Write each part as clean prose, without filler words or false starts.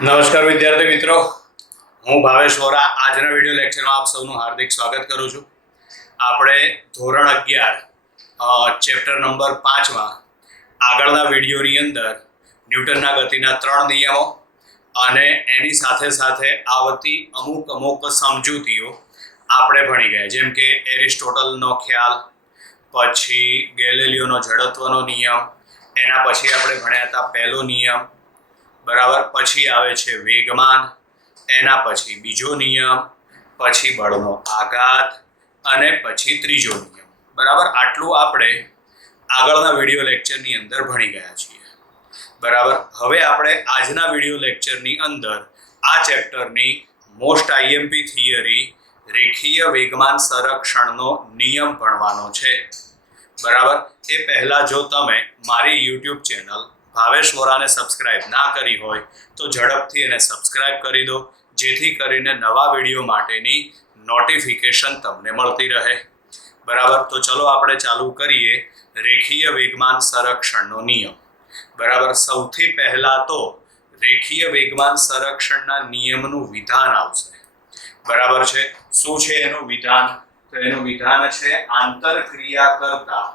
નમસ્કાર વિદ્યાર્થી મિત્રો, હું ભાવેશ વોરા આજના વિડિયો લેક્ચરમાં આપ સૌનું હાર્દિક સ્વાગત કરું છું. આપણે ધોરણ 11 ચેપ્ટર નંબર 5માં આગળના વિડિયોની અંદર ન્યૂટનના ગતિના 3 નિયમો અને એની સાથે સાથે આવતી અમુક સમજૂતીઓ આપણે ભણી ગયા, જેમ કે એરિસ્ટોટલનો ખ્યાલ, પછી ગેલિલિયોનો જડત્વનો નિયમ, એના પછી આપણે ભણ્યા હતા પહેલો નિયમ, બરાબર. પછી આવે છે વેગમાન, એના પછી બીજો નિયમ, પછી બળનો આઘાત અને પછી ત્રીજો નિયમ, બરાબર. આટલું આપણે આગળના વિડિયો લેક્ચરની અંદર ભણી ગયા છીએ, બરાબર. હવે આપણે આજના વિડિયો લેક્ચરની અંદર આ ચેપ્ટરની મોસ્ટ આઈએમપી થિયરી રેખીય વેગમાન સંરક્ષણનો નિયમ ભણવાનો છે, બરાબર. એ પહેલા જો તમે મારી યુટ્યુબ ચેનલ ભાવેશ વોરાને સબસ્ક્રાઇબ ના કરી હોય તો ઝડપથી એને સબસ્ક્રાઇબ કરી દો, જેથી કરીને નવા વિડીયો માટેની નોટિફિકેશન તમને મળતી રહે, બરાબર. તો ચલો આપણે ચાલુ કરીએ રેખીય વેગમાન સંરક્ષણનો નિયમ, બરાબર. સૌથી પહેલા તો રેખીય વેગમાન સંરક્ષણના નિયમનું વિધાન આવશે, બરાબર છે. શું છે એનું વિધાન? તો એનું વિધાન છે આંતરક્રિયા કરતા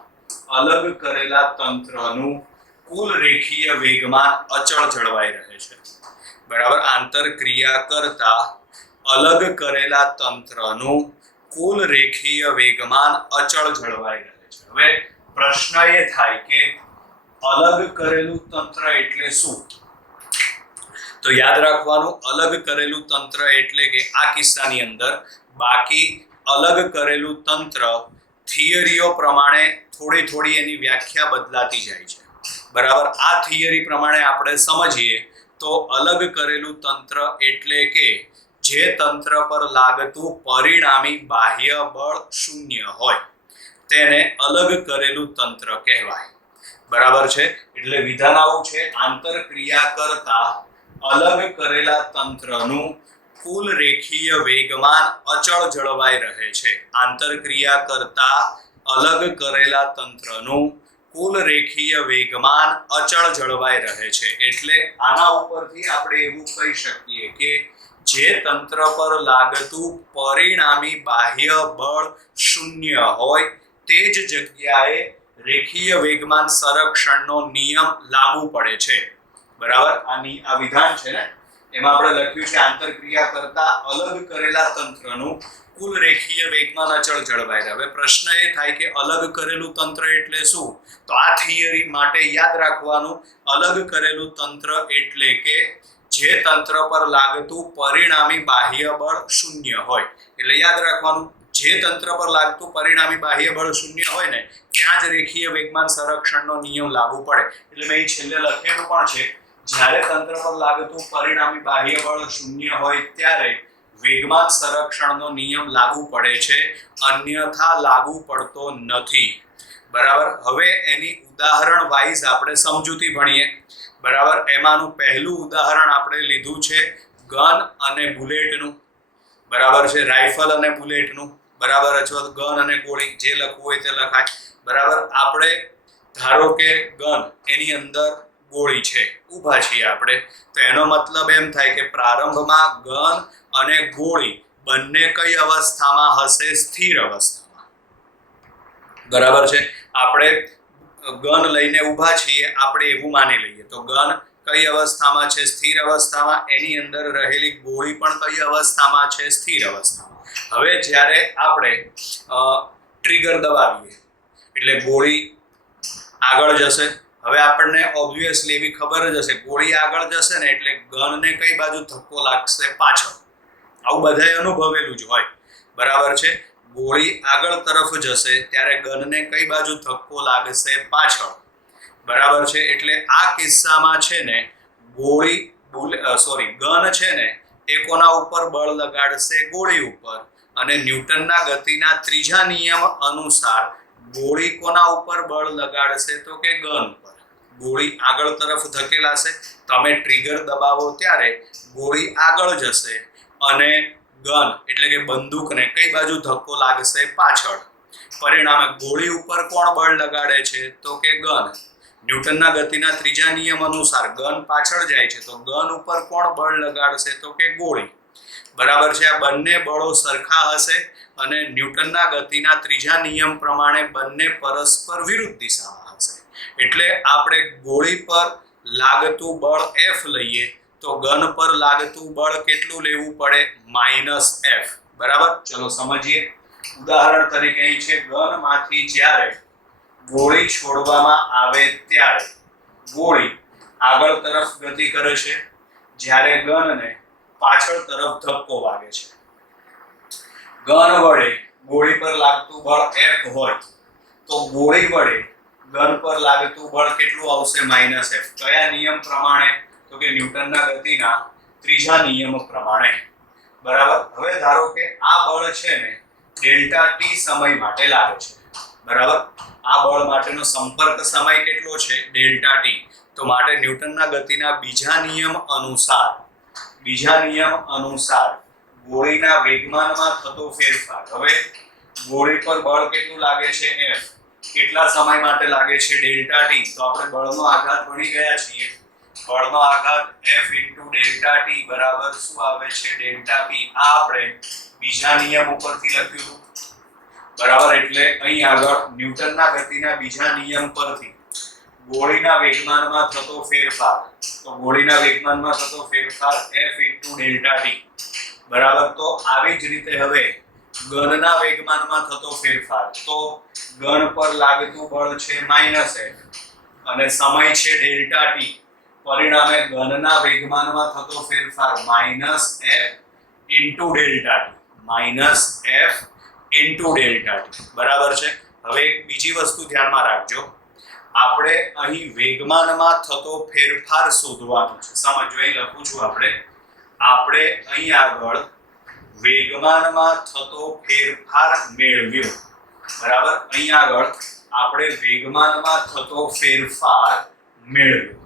અલગ કરેલા તંત્રનું કુલ રેખીય વેગમાન અચળ જળવાઈ રહે છે, બરાબર. આંતરક્રિયા કરતા અલગ કરેલા તંત્રનું કુલ રેખીય વેગમાન અચળ જળવાઈ રહે છે. હવે પ્રશ્ન એ થાય કે અલગ કરેલું તંત્ર એટલે શું? તો યાદ રાખવાનું, અલગ કરેલું તંત્ર એટલે કે આ કિસ્સાની અંદર બાકી અલગ કરેલું તંત્ર થિયરીઓ પ્રમાણે થોડી એની વ્યાખ્યા બદલાતી જાય છે, બરાબર. આ થિયરી પ્રમાણે આપણે સમજીએ તો અલગ કરેલું તંત્ર એટલે કે જે તંત્ર પર લાગતું પરિણામી બાહ્ય બળ શૂન્ય હોય તેને અલગ કરેલું તંત્ર કહેવાય, બરાબર છે. એટલે વિધાન આવું છે, આંતરક્રિયા કરતા અલગ કરેલા તંત્રનું કુલ રેખીય વેગમાન અચળ જળવાઈ રહે છે. આંતરક્રિયા કરતા અલગ કરેલા તંત્રનું કુલ રેખીય વેગમાન અચળ જળવાઈ રહે છે. એટલે આના ઉપરથી આપણે એવું કહી શકીએ કે જે તંત્ર પર લાગતું પરિણામી બાહ્ય બળ શૂન્ય હોય તે જ જગ્યાએ રેખીય વેગમાન સંરક્ષણનો નિયમ લાગુ પડે છે, બરાબર. આ વિધાન છે ને, એમાં આપણે લખ્યું છે આંતરક્રિયા કરતા અલગ કરેલા તંત્રનું કુલ રેખીય વેગમાન અચળ જળવાઈ રહે. હવે પ્રશ્ન એ થાય કે અલગ કરેલું તંત્ર એટલે શું? તો આ થિયરી માટે યાદ રાખવાનું, અલગ કરેલું તંત્ર એટલે કે જે તંત્ર પર લાગતું પરિણામી બાહ્ય બળ શૂન્ય હોય. એટલે યાદ રાખવાનું, જે તંત્ર પર લાગતું પરિણામી બાહ્ય બળ શૂન્ય હોય ને ત્યાં જ રેખીય વેગમાન સંરક્ષણનો નિયમ લાગુ પડે. એટલે મેં છેલ્લે લખેલું પણ છે, જ્યારે તંત્ર પર લાગતું પરિણામી બાહ્ય બળ શૂન્ય હોય ત્યારે વેગમાન સંરક્ષણનો નિયમ લાગુ પડે છે, અન્યથા લાગુ પડતો નથી, બરાબર. હવે એની ઉદાહરણ વાઇઝ આપણે સમજૂતી ભણીએ, બરાબર. એમાંનું પહેલું ઉદાહરણ આપણે લીધું છે ગન અને બુલેટનું, બરાબર છે. રાઇફલ અને બુલેટનું, બરાબર, અથવા ગન અને ગોળી, જે લખવું હોય તે લખાય, બરાબર. આપણે ધારો કે ગન, એની અંદર ગોળી છે, ઊભા છીએ આપણે, તો એનો મતલબ એમ થાય કે પ્રારંભમાં ગન અને ગોળી બંને કઈ અવસ્થામાં હશે? સ્થિર અવસ્થામાં, બરાબર છે. આપણે ગન લઈને ઊભા છીએ, આપણે એવું માની લઈએ તો ગન કઈ અવસ્થામાં છે? સ્થિર અવસ્થામાં. એની અંદર રહેલી ગોળી પણ કઈ અવસ્થામાં છે? સ્થિર અવસ્થામાં. હવે જ્યારે આપણે ટ્રિગર દબાવીએ એટલે ગોળી આગળ જશે. હવે આપણને ઓબ્વિયસલી એવી ખબર જ હશે, ગોળી આગળ જશે ને એટલે ગનને કઈ બાજુ ધક્કો લાગશે? પાછળ. આવું બધાએ અનુભવેલું જ હોય, બરાબર છે. ગોળી આગળ તરફ જશે ત્યારે ગનને કઈ બાજુ ધક્કો લાગશે? પાછળ, બરાબર છે. એટલે આ કિસ્સામાં છે ને ગન છે ને એ કોના ઉપર બળ લગાડશે? ગોળી ઉપર. અને ન્યૂટનના ગતિના ત્રીજા નિયમ અનુસાર ગોળી કોના ઉપર બળ લગાડશે? તો કે ગન ઉપર. ગોળી આગળ તરફ ધકેલાશે, તમે ટ્રિગર દબાવો ત્યારે ગોળી આગળ જશે અને ગન એટલે કે બંદૂકને કઈ બાજુ ધક્કો લાગશે? પાછળ. પરિણામે ગોળી ઉપર કોણ બળ લગાડે છે? તો કે ગન. ન્યૂટનના ગતિના ત્રીજા નિયમ અનુસાર ઘન પાછળ જાય છે તો ઘન ઉપર કોણ બળ લગાડશે તો કે ગોળી, બરાબર છે. આ બંને બળો સરખા હશે અને ન્યૂટનના ગતિના ત્રીજા નિયમ પ્રમાણે બંને પરસ્પર વિરુદ્ધ દિશામાં હશે. એટલે આપણે ગોળી પર લાગતું બળ F લઈએ તો ઘન પર લાગતું બળ કેટલું લેવું પડે? -F, બરાબર. ચલો સમજીએ. ઉદાહરણ તરીકે અહીં છે ઘનમાંથી જ્યારે ગોળી છોડવામાં આવે ત્યારે ગોળી આગળ તરફ ગતિ કરે છે, જ્યારે ઘનને પાછળ તરફ ધક્કો વાગે છે. ઘન વડે ગોળી પર લાગતું બળ F હોય તો ગોળી વડે ઘન પર લાગતું બળ કેટલું આવશે? -F. કયા નિયમ પ્રમાણે? તો કે ન્યૂટનના ગતિના ત્રીજા નિયમ પ્રમાણે, બરાબર. હવે ધારો કે આ બળ છે ને ડેલ્ટા ટી સમય માટે લાગે છે, બરાબર. આ બળ માટેનો સંપર્ક સમય કેટલો છે? Delta T. તો માટે ન્યૂટનના ગતિના બીજા નિયમ અનુસાર ગોળીના વેગમાનમાં થતો ફેરફાર. હવે ગોળી પર બળ કેટલું લાગે છે? F. કેટલા સમય માટે લાગે છે? Delta T. તો આપણે બળનો આઘાત ભણી ગયા છીએ. બળનો આઘાત F * ડેલ્ટા ટી બરાબર શું આવે છે? Delta P. આ આપણે બીજા નિયમ ઉપરથી લખ્યું હતું, બરાબર. એટલે અહીં આગળ ન્યૂટનના ગતિના બીજા નિયમ પરથી ગોળીના વેગમાનમાં થતો ફેરફાર, તો ગોળીના વેગમાનમાં થતો ફેરફાર F * ડેલ્ટા ટી, બરાબર. તો આવી જ રીતે હવે ઘનના વેગમાનમાં થતો ફેરફાર, તો ઘન પર લાગતું બળ છે -F અને સમય છે ડેલ્ટા ટી. પરિણામે ઘનના વેગમાનમાં થતો ફેરફાર -F * delta T, -F * delta T, બરાબર છે. હવે એક બીજી વસ્તુ ધ્યાનમાં રાખજો, આપણે અહીં વેગમાનમાં થતો ફેરફાર શોધવાનો છે. સમજો, અહીં લખું છું આપણે અહીં આગળ વેગમાનમાં થતો ફેરફાર મેળવ્યો, બરાબર. અહીં આગળ આપણે વેગમાનમાં થતો ફેરફાર મેળવ્યો,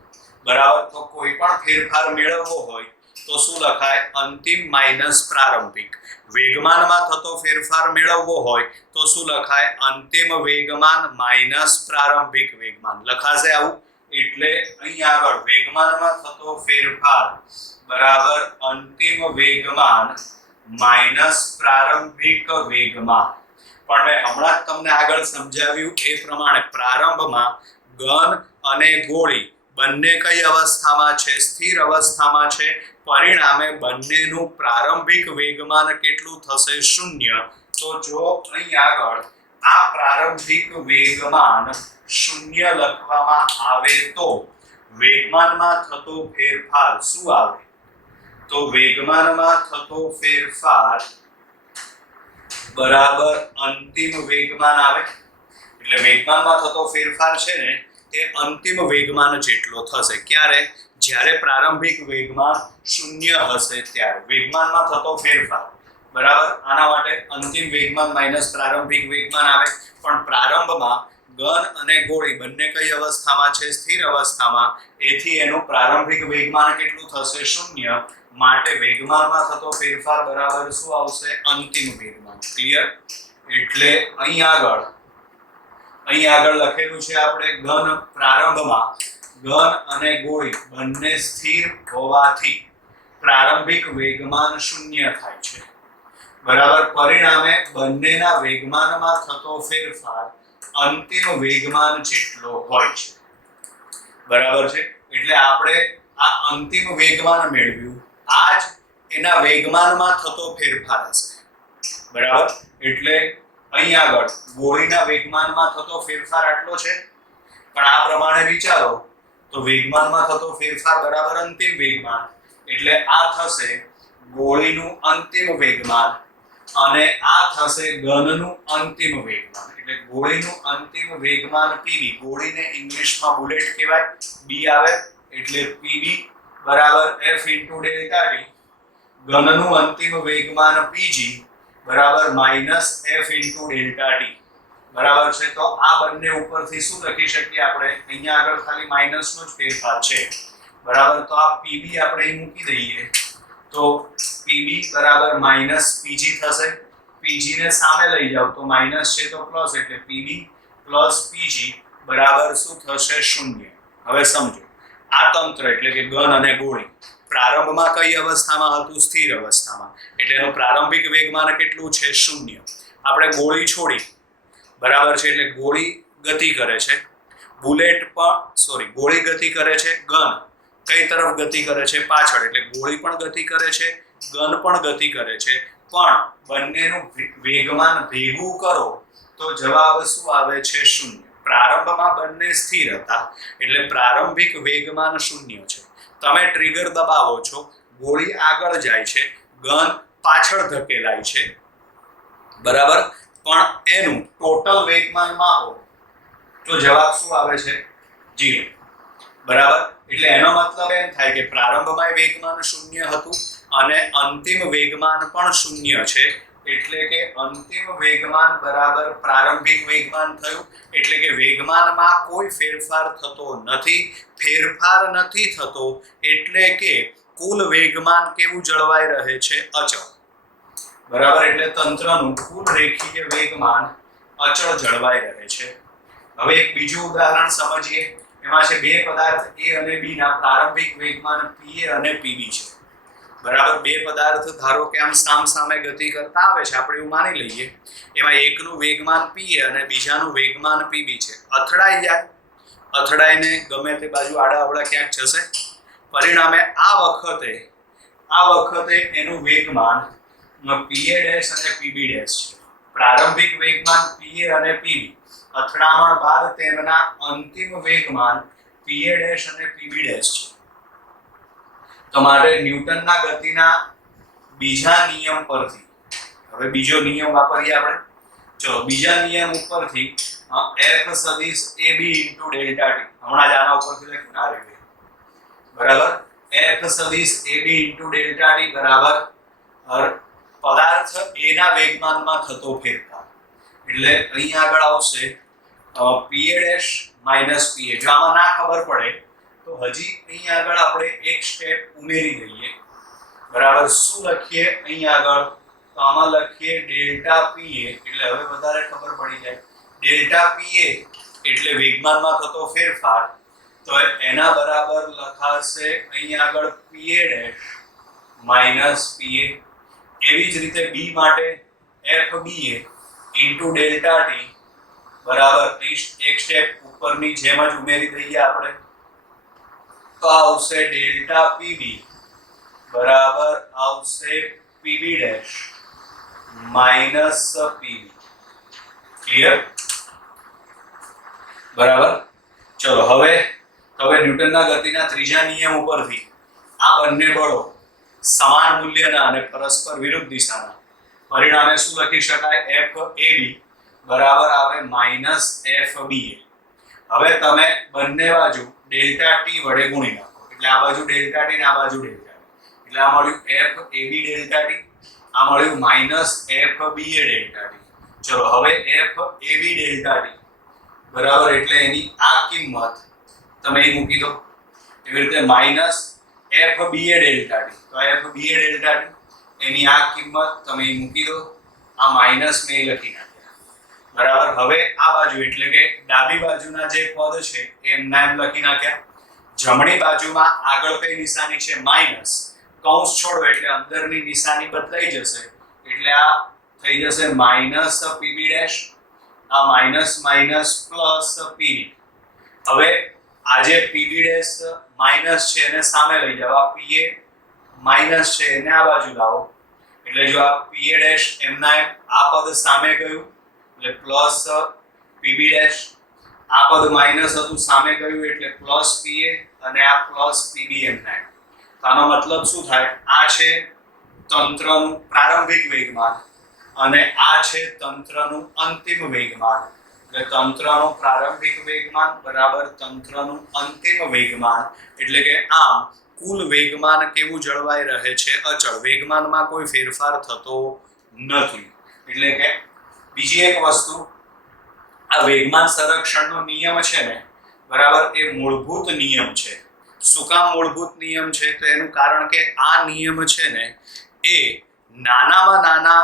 બરાબર. તો કોઈ પણ ફેરફાર મેળવવો હોય તો શું લખાય? અંતિમ માઈનસ પ્રારંભિક. વેગમાનમાં થતો ફેરફાર મેળવવો હોય તો શું લખાય? અંતિમ વેગમાન માઈનસ પ્રારંભિક વેગમાન લખાશે આવું. એટલે અહીં આગળ વેગમાનમાં થતો ફેરફાર બરાબર અંતિમ વેગમાન માઈનસ પ્રારંભિક વેગમાન. પણ મેં હમણાં જ તમને આગળ સમજાવ્યું એ પ્રમાણે પ્રારંભમાં ઘન અને ગોળી બંને કઈ અવસ્થામાં છે? સ્થિર અવસ્થામાં છે. પરિણામે બંનેનું પ્રારંભિક વેગમાન કેટલું થશે? 0. તો જો અહીં આગળ આ પ્રારંભિક વેગમાન 0 લખવામાં આવે તો વેગમાનમાં થતો ફેરફાર શું આવે? તો વેગમાનમાં થતો ફેરફાર બરાબર અંતિમ વેગમાન આવે. એટલે વેગમાનમાં થતો ફેરફાર છે ને એ અંતિમ વેગમાન જેટલો થશે. ક્યારે? જ્યારે પ્રારંભિક વેગમાન 0 હશે ત્યારે વેગમાનમાં થતો ફેરફાર, બરાબર. આના માટે અંતિમ વેગમાન માઈનસ પ્રારંભિક વેગમાન આવે. પણ પ્રારંભમાં ઘન અને ગોળી બંને કઈ અવસ્થામાં છે? સ્થિર અવસ્થામાં. એથી એનું પ્રારંભિક વેગમાન કેટલું થશે? 0. માટે વેગમાનમાં થતો ફેરફાર બરાબર શું આવશે? અંતિમ વેગમાન. ક્લિયર? એટલે અહીં આગળ લખેલું છે આપણે ઘન પ્રારંભમાં ઘન અને ગોળી બંને સ્થિર હોવાથી પ્રારંભિક વેગમાન 0 થાય છે, બરાબર. પરિણામે બંનેના વેગમાનમાં થતો ફેરફાર અંતિમ વેગમાન જેટલો હોય છે, બરાબર છે. એટલે આપણે આ અંતિમ વેગમાન મેળવ્યું, આ જ એના વેગમાનમાં થતો ફેરફાર હશે, બરાબર. એટલે અહીં આગળ ગોળીના વેગમાનમાં થતો ફેરફાર આટલો છે. પણ આ પ્રમાણે વિચારો તો વેગમાનમાં થતો ફેરફાર બરાબર અંતિમ વેગમાન. એટલે આ થશે ગોળીનું અંતિમ વેગમાન અને આ થશે ઘનનું અંતિમ વેગમાન. એટલે ગોળીનું અંતિમ વેગમાન Pb, ગોળીને ઇંગ્લિશમાં બુલેટ કહેવાય, B આવે એટલે Pb બરાબર F * ડેલ્ટા T. ઘનનું અંતિમ વેગમાન Pg બરાબર -F * ડેલ્ટા T, બરાબર છે. તો આ બંને ઉપરથી શું લખી શકીએ આપણે? અહીંયા આગળ ખાલી માઈનસનો જ ફેરફાર છે, બરાબર. તો આ Pb આપણે અહીં મૂકી દઈએ તો Pb બરાબર -Pg થશે. Pg ને સામે લઈ જાવ તો માઈનસ છે તો પ્લસ, એટલે Pb + Pg બરાબર શું થશે? 0. હવે સમજો, આ તંત્ર એટલે કે ઘન અને ગોળી પ્રારંભમાં કઈ અવસ્થામાં હતું? સ્થિર અવસ્થામાં. એટલે એનું પ્રારંભિક વેગમાન કેટલું છે? 0. આપણે ગોળી છોડી, બરાબર છે, એટલે ગોળી ગતિ કરે છે, ગોળી ગતિ કરે છે, ઘન કઈ તરફ ગતિ કરે છે? પાછળ. એટલે ગોળી પણ ગતિ કરે છે, ઘન પણ ગતિ કરે છે, પણ બંનેનું વેગમાન ભેગું કરો તો જવાબ શું આવે છે? 0. પ્રારંભમાં બંને સ્થિર હતા એટલે પ્રારંભિક વેગમાન 0 છે. તમે ટ્રિગર દબાવો છો, ગોળી આગળ જાય છે, ઘન પાછળ ધકેલાય છે, બરાબર, પણ એનું ટોટલ વેગમાન માપો તો જવાબ શું આવે છે? 0. બરાબર. એટલે એનો મતલબ એમ થાય કે પ્રારંભમાં વેગમાન 0 હતું અને અંતિમ વેગમાન પણ 0 છે. એટલે કે અંતિમ વેગમાન બરાબર પ્રારંભિક વેગમાન થયું. એટલે કે વેગમાનમાં કોઈ ફેરફાર થતો નથી. ફેરફાર નથી થતો એટલે કે કુલ વેગમાન કેવું જળવાઈ રહે છે? અચળ. બરાબર. એટલે તંત્રનું કુલ રેખીય વેગમાન અચળ જળવાઈ રહે છે. હવે એક બીજું ઉદાહરણ સમજીએ. એમાં છે બે પદાર્થ A અને B ના પ્રારંભિક વેગમાન PA અને PB છે. બરાબર. બે પદાર્થ ધારો કે આમ સામસામે ગતિ કરતા આવે છે, આપણે એવું માની લઈએ. એમાં એકનું વેગમાન PA અને બીજાનું વેગમાન PB છે. અથડાઈ જાય, અથડાઈને ગમે તે બાજુ આડાઅવળા ક્યાંક જશે. પરિણામે આ વખતે એનું વેગમાન PA' અને PB' છે. પ્રારંભિક વેગમાન PA અને PB, અથડામણ બાદ તેમના અંતિમ વેગમાન PA' અને PB' છે. તો માટે ન્યૂટનના ગતિના બીજા નિયમ પરથી, હવે બીજો નિયમ વાપરીએ આપણે. ચલો, બીજા નિયમ ઉપરથી F સદિશ AB * ડેલ્ટા T, હમણાં જ આના ઉપરથી લખ્યું આ રીતે, બરાબર. F સદિશ AB * ડેલ્ટા T બરાબર પદાર્થ A ના વેગમાનમાં થતો ફેરફાર. એટલે અહીં આગળ આવશે PA' - PA. જો આમાં ના ખબર પડે તો હજી અહીં આગળ આપણે એક સ્ટેપ ઉમેરી દઈએ, બરાબર. શું લખીએ અહીં આગળ? તો આમાં લખીએ ડેલ્ટા PA. એટલે હવે વધારે ખબર પડી જાય. ડેલ્ટા PA એટલે વેગમાનમાં થતો ફેરફાર, તો એના બરાબર લખાશે અહીં આગળ PA' - PA. એવી જ રીતે B માટે FBA * ડેલ્ટા T બરાબર એક સ્ટેપ ઉપરની જેમ જ ઉમેરી દઈએ આપણે, તો આવશે ડેલ્ટા PB બરાબર આવશે PB' - PB. ક્લિયર? બરાબર. ચલો, હવે ન્યૂટનના ગતિના ત્રીજા નિયમ ઉપરથી આ બંને બળો સમાન મૂલ્યના અને પરસ્પર વિરુદ્ધ દિશાના, પરિણામે શું લખી શકાય? FAB બરાબર આવે -FBA. હવે તમે બંને બાજુ ડેલ્ટા T વડે ગુણી નાખો. એટલે આ બાજુ ડેલ્ટા T ને આ બાજુ ડેલ્ટા T. એટલે આ મળ્યું FAB ડેલ્ટા T, આ મળ્યું -FBA ડેલ્ટા T. ચલો, હવે FAB ડેલ્ટા T બરાબર એટલે એની આ કિંમત તમે અહીં મૂકી દો. એવી રીતે -FBA ડેલ્ટા T, તો FBA ડેલ્ટા T એની આ કિંમત તમે અહીં મૂકી દો. આ માઈનસ મેં લખી નાખ્યા, બરાબર. હવે આ બાજુ એટલે કે ડાબી બાજુના જે પદ છે એમના એમ લખી નાખ્યા. જમણી બાજુમાં આગળ કઈ નિશાની છે? માઈનસ. કૌંસ છોડો એટલે અંદરની નિશાની બદલાઈ જશે. એટલે આ થઈ જશે -PB', આ માઈનસ પ્લસ PB. હવે આ જે PB' માઈનસ છે એને સામે લઈ જાઓ. આ PA માઈનસ છે એને આ બાજુ લાવો. એટલે જો આ PA' એમના આ પદ સામે ગયું એટલે પ્લસ PB', આ પદ માઈનસ હતું સામે ગયું એટલે પ્લસ PA અને આ પ્લસ PB એમના. આનો મતલબ શું થાય? આ છે તંત્રનું પ્રારંભિક વેગમાન અને આ છે તંત્રનું અંતિમ વેગમાન. એટલે તંત્રનું પ્રારંભિક વેગમાન બરાબર તંત્રનું અંતિમ વેગમાન. એટલે કે આમ કુલ વેગમાન કેવું જળવાઈ રહે છે? અચળ. વેગમાનમાં કોઈ ફેરફાર થતો નથી. એટલે કે બીજી એક વસ્તુ, આ વેગમાન સંરક્ષણનો નિયમ છે ને, બરાબર, એ મૂળભૂત નિયમ છે. શું કામ મૂળભૂત નિયમ છે? તો એનું કારણ કે આ નિયમ છે ને એ નાનામાં નાના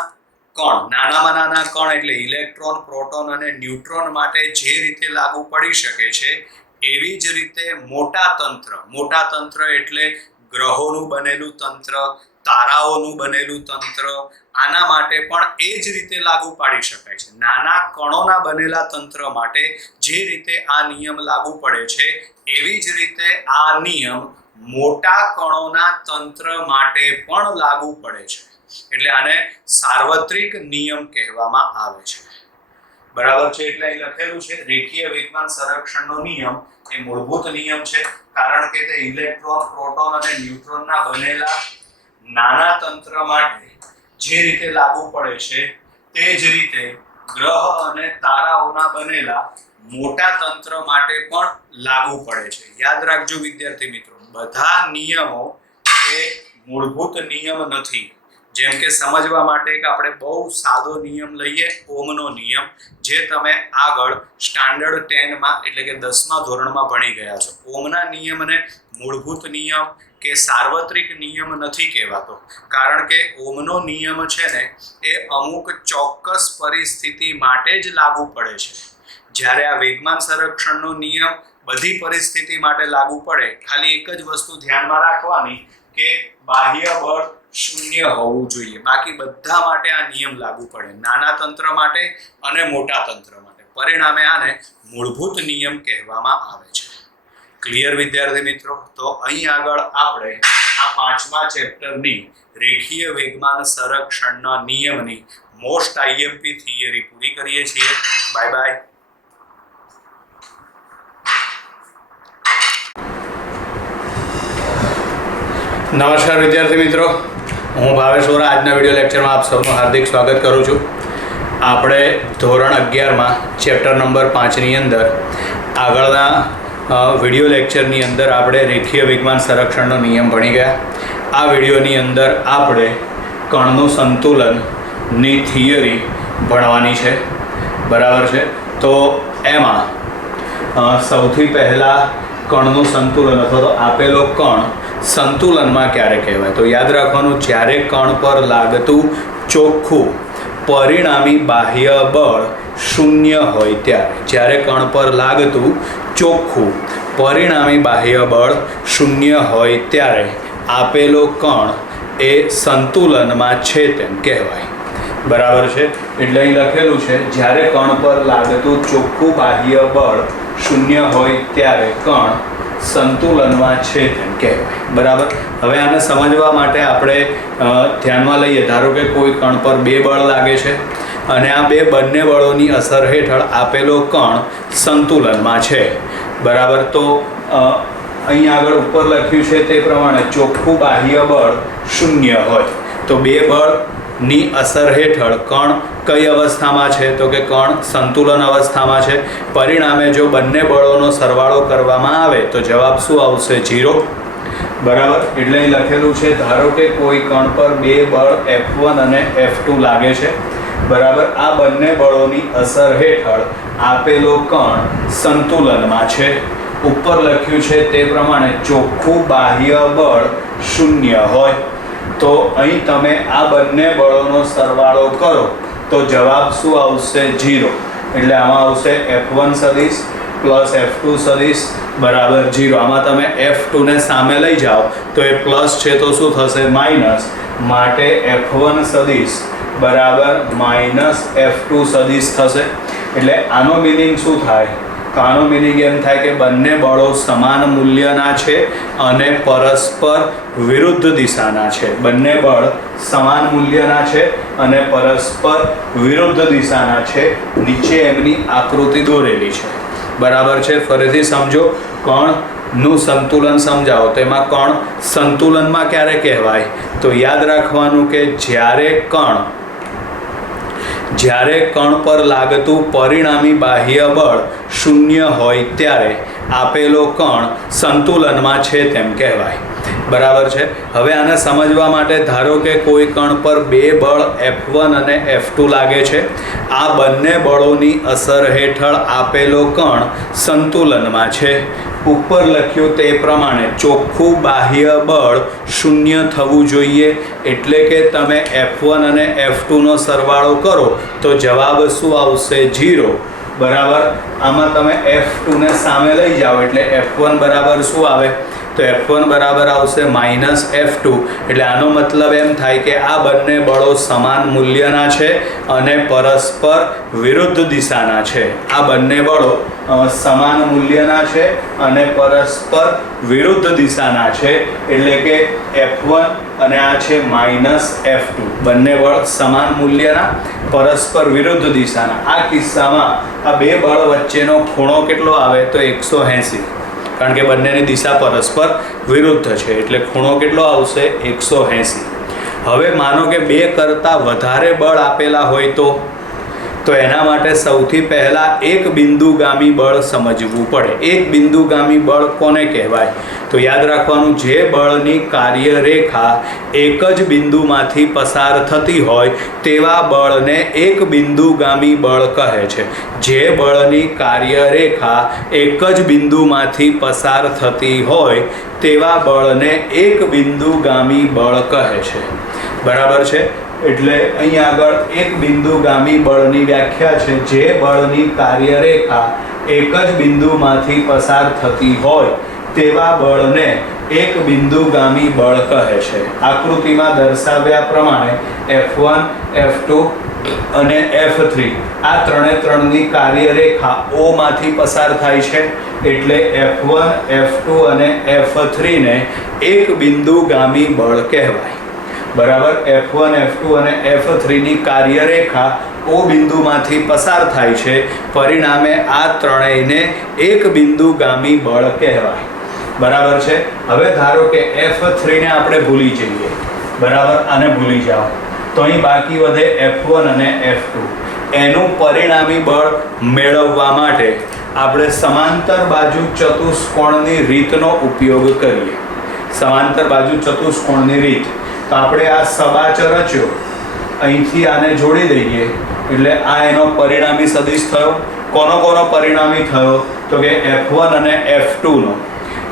કણ એટલે ઇલેક્ટ્રોન, પ્રોટોન અને ન્યુટ્રોન માટે જે રીતે લાગુ પડી શકે છે એવી જ રીતે મોટા તંત્ર એટલે ગ્રહોનું બનેલું તંત્ર, તારાઓનું બનેલું તંત્ર, આના માટે પણ એ જ રીતે લાગુ પાડી શકાય છે. નાના કણોના બનેલા તંત્ર માટે જે રીતે આ નિયમ લાગુ પડે છે એવી જ રીતે આ નિયમ મોટા કણોના તંત્ર માટે પણ લાગુ પડે છે. એટલે આને સાર્વત્રિક નિયમ કહેવામાં આવે છે. બરાબર છે. એટલે અહીં લખેલું છે રેખીય વેગમાન સંરક્ષણનો નિયમ એ મૂળભૂત નિયમ છે, કારણ કે તે ઇલેક્ટ્રોન, પ્રોટોન અને ન્યુટ્રોનના બનેલા નાના તંત્ર માટે જે રીતે લાગુ પડે છે તે જ રીતે ગ્રહ અને તારાઓના બનેલા મોટા તંત્ર માટે પણ લાગુ પડે છે. યાદ રાખજો વિદ્યાર્થી મિત્રો, બધા નિયમો એ મૂળભૂત નિયમ નથી. જેમ કે સમજવા માટે કે આપણે બહુ સાદો નિયમ લઈએ, ઓમનો નિયમ, જે તમે આગળ સ્ટાન્ડર્ડ 10 માં એટલે કે 10મા ધોરણમાં ભણી ગયા છો. ઓમના નિયમને મૂળભૂત નિયમ કે સાર્વત્રિક નિયમ નથી કહેવાતો, કારણ કે ઓમનો નિયમ છે ને એ અમુક ચોક્કસ પરિસ્થિતિ માટે જ લાગુ પડે છે. જ્યારે આ વેગમાન સંરક્ષણનો નિયમ બધી પરિસ્થિતિ માટે લાગુ પડે. ખાલી એક જ વસ્તુ ધ્યાનમાં રાખવાની કે બાહ્ય બળ 0 હોવું જોઈએ, બાકી બધા માટે આ નિયમ લાગુ પડે, નાના તંત્ર માટે અને મોટા તંત્ર માટે. પરિણામે આને મૂળભૂત નિયમ કહેવામાં આવે છે. ક્લિયર વિદ્યાર્થી મિત્રો? તો અહીં આગળ આપણે આ 5મા ચેપ્ટરની રેખીય વેગમાન સંરક્ષણના નિયમની મોસ્ટ આઈએમપી થિયરી પૂરી કરીએ છીએ. Bye bye. નમસ્કાર વિદ્યાર્થી મિત્રો, હું ભાવેશ વોરા. આજના વિડીયો લેક્ચરમાં આપ સૌનું હાર્દિક સ્વાગત કરું છું. આપણે ધોરણ 11માં ચેપ્ટર નંબર 5ની અંદર આગળના વિડીયો લેક્ચરની અંદર આપણે રેખીય વેગમાન સંરક્ષણનો નિયમ ભણી ગયા. આ વિડીયોની અંદર આપણે કણનું સંતુલનની થિયરી ભણવાની છે. બરાબર છે? તો એમાં સૌથી પહેલાં કણનું સંતુલન અથવા તો આપેલો કણ સંતુલનમાં ક્યારે કહેવાય? તો યાદ રાખવાનું, જ્યારે કણ પર લાગતું ચોખ્ખું પરિણામી બાહ્ય બળ 0 હોય ત્યારે. જ્યારે કણ પર લાગતું ચોખ્ખું પરિણામી બાહ્ય બળ 0 હોય ત્યારે આપેલો કણ એ સંતુલનમાં છે તેમ કહેવાય. બરાબર છે? એટલે અહીં લખેલું છે જ્યારે કણ પર લાગતું ચોખ્ખું બાહ્ય બળ 0 હોય ત્યારે કણ સંતુલનમાં છે તેમ કહેવાય. બરાબર. હવે આને સમજવા માટે આપણે ધ્યાનમાં લઈએ, ધારો કે કોઈ કણ પર 2 બળ લાગે છે અને આ બંને બળોની અસર હેઠળ આપેલો કણ સંતુલનમાં છે. બરાબર. તો અહીં આગળ ઉપર લખ્યું છે તે પ્રમાણે ચોખ્ખું બાહ્ય બળ 0 હોય તો 2 બળની અસર હેઠળ કણ કઈ અવસ્થામાં છે? તો કે કણ સંતુલન અવસ્થામાં છે. પરિણામે જો બંને બળોનો સરવાળો કરવામાં આવે તો જવાબ શું આવશે? 0. બરાબર. એટલે અહીં લખેલું છે, ધારો કે કોઈ કણ પર 2 બળ F1 અને F2 લાગે છે. બરાબર. આ બંને બળોની અસર હેઠળ આપેલો કણ સંતુલનમાં છે. ઉપર લખ્યું છે તે પ્રમાણે ચોખ્ખું બાહ્ય બળ 0 હોય તો અહીં તમે આ બંને બળોનો સરવાળો કરો તો જવાબ શું આવશે? 0. એટલે આમાં આવશે F1 સદિશ પ્લસ F2 સદિશ બરાબર 0. આમાં તમે F2 ને સામે લઈ જાઓ તો એ પ્લસ છે તો શું થશે? માઇનસ. માટે F1 સદિશ બરાબર માઇનસ F2 સદિશ થશે. એટલે આનો મિનિંગ શું થાય? તો આનો મિનિંગ એમ થાય કે બંને બળો સમાન મૂલ્યના છે અને પરસ્પર વિરુદ્ધ દિશાના છે. બંને બળ સમાન મૂલ્યના છે અને પરસ્પર વિરુદ્ધ દિશાના છે. નીચે એમની આકૃતિ દોરેલી છે. બરાબર છે? ફરીથી સમજો, કણનું સંતુલન સમજાવો તો એમાં કણ સંતુલનમાં ક્યારે કહેવાય? તો યાદ રાખવાનું કે જ્યારે કણ પર લાગતું પરિણામી બાહ્ય બળ 0 હોય ત્યારે આપેલો કણ સંતુલનમાં છે તેમ કહેવાય. બરાબર છે? હવે આને સમજવા માટે ધારો કે કોઈ કણ પર 2 બળ F1 અને F2 લાગે છે. આ બંને બળોની અસર હેઠળ આપેલો કણ સંતુલનમાં છે. ઉપર લખ્યું તે પ્રમાણે ચોખ્ખું બાહ્ય બળ 0 થવું જોઈએ. એટલે કે તમે F1 અને F2 નો સરવાળો કરો તો જવાબ શું આવશે? 0. બરાબર આમાં તમે F2 ને સામે લઈ જાઓ એટલે F1 બરાબર શું આવે તો F1 બરાબર આવશે -F2 એટલે આનો મતલબ એમ થાય કે આ બંને બળો સમાન મૂલ્યના છે અને પરસ્પર વિરુદ્ધ દિશાના છે આ બંને બળો સમાન મૂલ્યના છે અને પરસ્પર વિરુદ્ધ દિશાના છે એટલે કે F1 અને આ છે -F2 બંને બળ સમાન મૂલ્યના પરસ્પર વિરુદ્ધ દિશાના આ કિસ્સામાં આ બે બળ વચ્ચેનો ખૂણો કેટલો આવે તો 180 કારણ કે બંનેની દિશા પરસ્પર વિરુદ્ધ છે એટલે ખૂણો કેટલો આવશે 180 હવે માનો કે બે કરતાં વધારે બળ આપેલા હોય તો એના માટે સૌથી પહેલાં એક બિંદુગામી બળ સમજવું પડે એક બિંદુગામી બળ કોને કહેવાય તો યાદ રાખવાનું જે બળની કાર્યરેખા એક જ બિંદુમાંથી પસાર થતી હોય તેવા બળને એક બિંદુગામી બળ કહે છે જે બળની કાર્યરેખા એક જ બિંદુમાંથી પસાર થતી હોય તેવા બળને એક બિંદુગામી બળ કહે છે બરાબર છે એટલે અહીં આગળ એક બિંદુગામી બળની વ્યાખ્યા છે જે બળની કાર્યરેખા એક જ બિંદુમાંથી પસાર થતી હોય તેવા બળને એક બિંદુગામી બળ કહે છે આકૃતિમાં દર્શાવ્યા પ્રમાણે F1 F2 અને F3 આ ત્રણની કાર્યરેખા O માંથી પસાર થાય છે એટલે F1 F2 અને F3 ને એક બિંદુગામી બળ કહેવાય બરાબર F1 F2 અને F3 ની કાર્યરેખા O બિંદુમાંથી પસાર થાય છે પરિણામે આ ત્રણેયને એક બિંદુગામી બળ કહેવાય બરાબર છે હવે ધારો કે F3 ને આપણે ભૂલી જઈએ બરાબર આને ભૂલી જાઓ તો અહીં બાકી વધે F1 અને F2 એનું પરિણામી બળ મેળવવા માટે આપણે સમાંતર બાજુ ચતુષ્કોણની રીતનો ઉપયોગ કરીએ સમાંતર બાજુ ચતુષ્કોણની રીત તો આપણે આ સબાચર રચ્યો અહીંથી આને જોડી દઈએ એટલે આ એનો પરિણામી સદિશ થયો કોનો પરિણામી થયો તો કે F1 અને F2 નો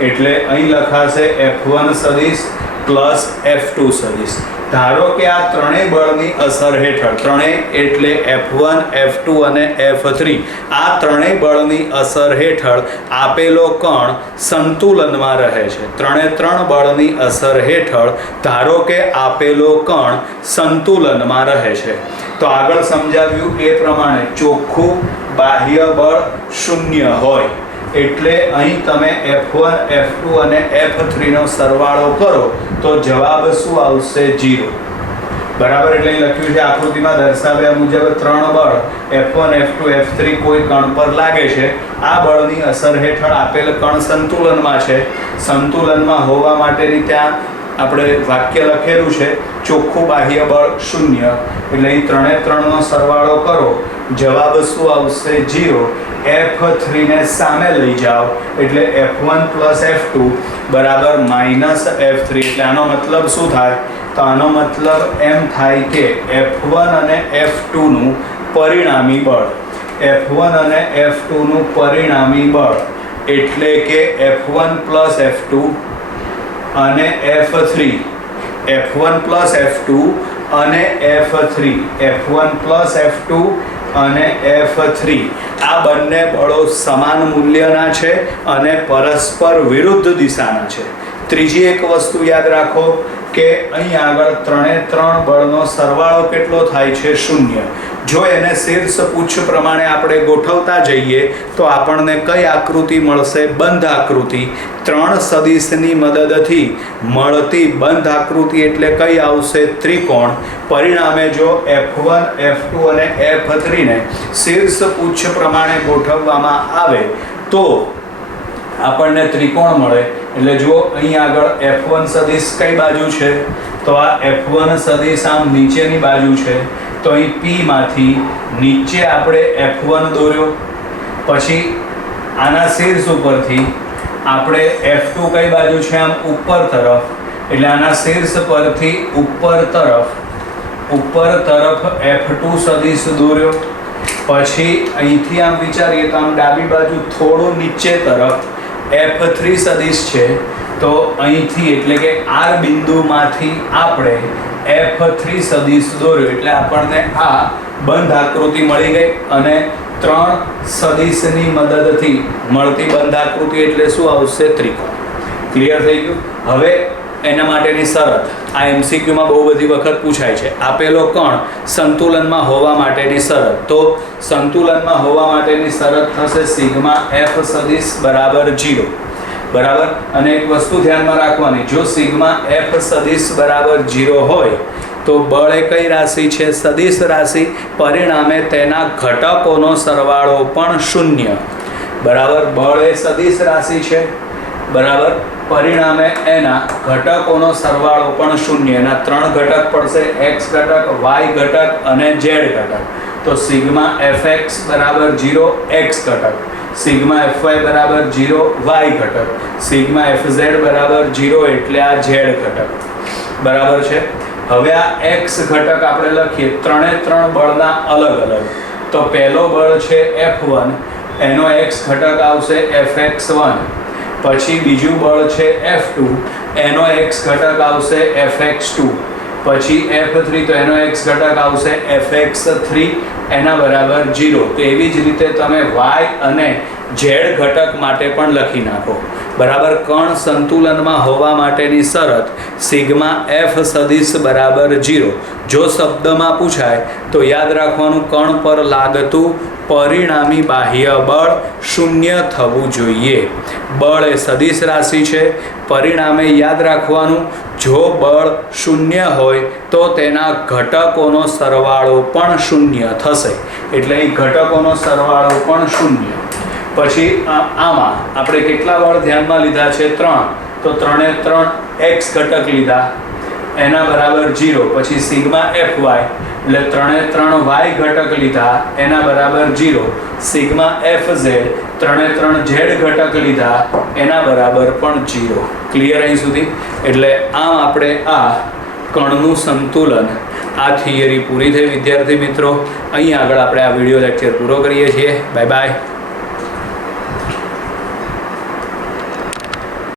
એટલે અહીં લખાશે F1 સદિશ પ્લસ F2 સદિશ ધારો કે આ ત્રણેય બળની અસર હેઠળ ત્રણેય એટલે F1 F2 અને F3 આ ત્રણેય બળની અસર હેઠળ આપેલો કણ સંતુલનમાં રહે છે ત્રણ બળની અસર હેઠળ ધારો કે આપેલો કણ સંતુલનમાં રહે છે તો આગળ સમજાવ્યું એ પ્રમાણે ચોખ્ખું બાહ્ય બળ 0 હોય એટલે અહીં તમે F1 F2 અને F3 નો સરવાળો કરો તો જવાબ શું આવશે 0 બરાબર એટલે અહીં લખ્યું છે આકૃતિમાં દર્શાવ્યા મુજબ ત્રણ બળ F1 F2 F3 કોઈ કણ પર લાગે છે આ બળની અસર હેઠળ આપેલ કણ સંતુલનમાં છે સંતુલનમાં હોવા માટેની ત્યાં આપણે વાક્ય લખેલું છે ચોખ્ખું બાહ્ય બળ 0 એટલે અહીં ત્રણનો સરવાળો કરો જવાબ શું આવશે 0 F3 ને સામે લઈ જાઓ એટલે F1 પ્લસ F2 બરાબર -F3 એટલે આનો મતલબ શું થાય તો આનો મતલબ એમ થાય કે F1 અને F2 નું પરિણામી બળ F1 અને F2 નું પરિણામી બળ એટલે કે F1 પ્લસ F2 અને F3 F1 પ્લસ F2 અને F3 F1 પ્લસ F2 અને F3 આ બંને બળો સમાન મૂલ્યના છે અને પરસ્પર વિરુદ્ધ દિશાના છે ત્રીજી એક વસ્તુ યાદ રાખો કે અહીં આગળ ત્રણ બળનો સરવાળો કેટલો થાય છે 0 જો એને શીર્ષ પુચ્છ પ્રમાણે આપણે ગોઠવતા જઈએ તો આપણને કઈ આકૃતિ મળશે બંધ આકૃતિ ત્રણ સદિશની મદદથી મળતી બંધ આકૃતિ એટલે કઈ આવશે ત્રિકોણ પરિણામે જો F1 F2 અને F3 ને શીર્ષ પુચ્છ પ્રમાણે ગોઠવવામાં આવે તો આપણને ત્રિકોણ મળે એટલે જો અહીં આગળ F1 સદિશ કઈ બાજુ છે તો આ F1 સદિશ આમ નીચેની બાજુ છે તો અહીં P માંથી નીચે આપણે F1 દોર્યો પછી આના શીર્ષ ઉપરથી આપણે F2 કઈ બાજુ છે આમ ઉપર તરફ એટલે આના શીર્ષ પરથી ઉપર તરફ F2 સદિશ દોર્યો પછી અહીંથી આમ વિચારીએ તો આમ ડાબી બાજુ થોડું નીચે તરફ F3 સદિશ છે તો અહીંથી એટલે કે R બિંદુમાંથી આપણે F3 સદિશ દોર્યો એટલે આપણને આ બંધ આકૃતિ મળી ગઈ અને ત્રણ સદિશની મદદથી મળતી બંધાકૃતિ એટલે શું આવશે? ત્રિકોણ. ક્લિયર થઈ ગયું? હવે એના માટેની શરત આ એમસીક્યુમાં બહુ બધી વખત પૂછાય છે. આપેલો કણ સંતુલનમાં હોવા માટેની શરત. તો સંતુલનમાં હોવા માટેની શરત થશે સિગ્મા એફ સદિશ બરાબર 0. બરાબર. અને એક વસ્તુ ધ્યાનમાં રાખવાની, જો સિગ્મા એફ સદિશ બરાબર 0 હોય તો બળ એ કઈ રાશિ છે? સદિશ રાશિ. પરિણામે તેના ઘટકોનો સરવાળો પણ શૂન્ય. બરાબર. બળ એ સદિશ રાશિ છે. બરાબર. પરિણામે એના ઘટકોનો સરવાળો પણ શૂન્ય. એના 3 ઘટક પડશે, એક્સ ઘટક, વાય ઘટક અને ઝેડ ઘટક. તો સિગ્મા એફ એક્સ બરાબર 0 એક્સ ઘટક, સિગ્મા એફ વાય બરાબર 0 વાય ઘટક, સિગ્મા એફ ઝેડ બરાબર 0 એટલે આ ઝેડ ઘટક. બરાબર છે. હવે આ એક્સ ઘટક આપણે લખીએ, ત્રણે ત્રણ બળના અલગ અલગ. તો પહેલો બળ છે F1, એનો એક્સ ઘટક આવશે Fx1. પછી બીજું બળ છે F2, એનો એક્સ ઘટક આવશે Fx2. પછી F3, તો એનો એક્સ ઘટક આવશે Fx3, એના બરાબર 0. તો એવી જ રીતે તમે y અને z ઘટક માટે પણ લખી નાખો. બરાબર. કણ સંતુલનમાં હોવા માટેની શરત સિગ્મા એફ સદિશ બરાબર 0. જો શબ્દમાં પૂછાય તો યાદ રાખવાનું, કણ પર લાગતું પરિણામી બાહ્ય બળ શૂન્ય થવું જોઈએ. બળ એ સદિશ રાશિ છે. પરિણામે યાદ રાખવાનું, જો બળ શૂન્ય હોય તો તેના ઘટકોનો સરવાળો પણ શૂન્ય થશે. એટલે એ ઘટકોનો સરવાળો પણ શૂન્ય. પછી આમાં આપણે કેટલા બળ ધ્યાનમાં લીધા છે? 3. તો 3 એ 3 એક્સ ઘટક લીધા, એના બરાબર 0. પછી સિગ્મા એફ વાય એટલે 3 એ 3 વાય ઘટક લીધા, એના બરાબર 0. સિગ્મા એફ ઝેડ 3 એ 3 ઝેડ ઘટક લીધા, એના બરાબર પણ 0. ક્લિયર અહીં સુધી? એટલે આમ આપણે આ કણનું સંતુલન, આ થિયરી પૂરી થઈ વિદ્યાર્થી મિત્રો. અહીં આગળ આપણે આ વિડીયો લેક્ચર પૂરો કરીએ છીએ. Bye bye.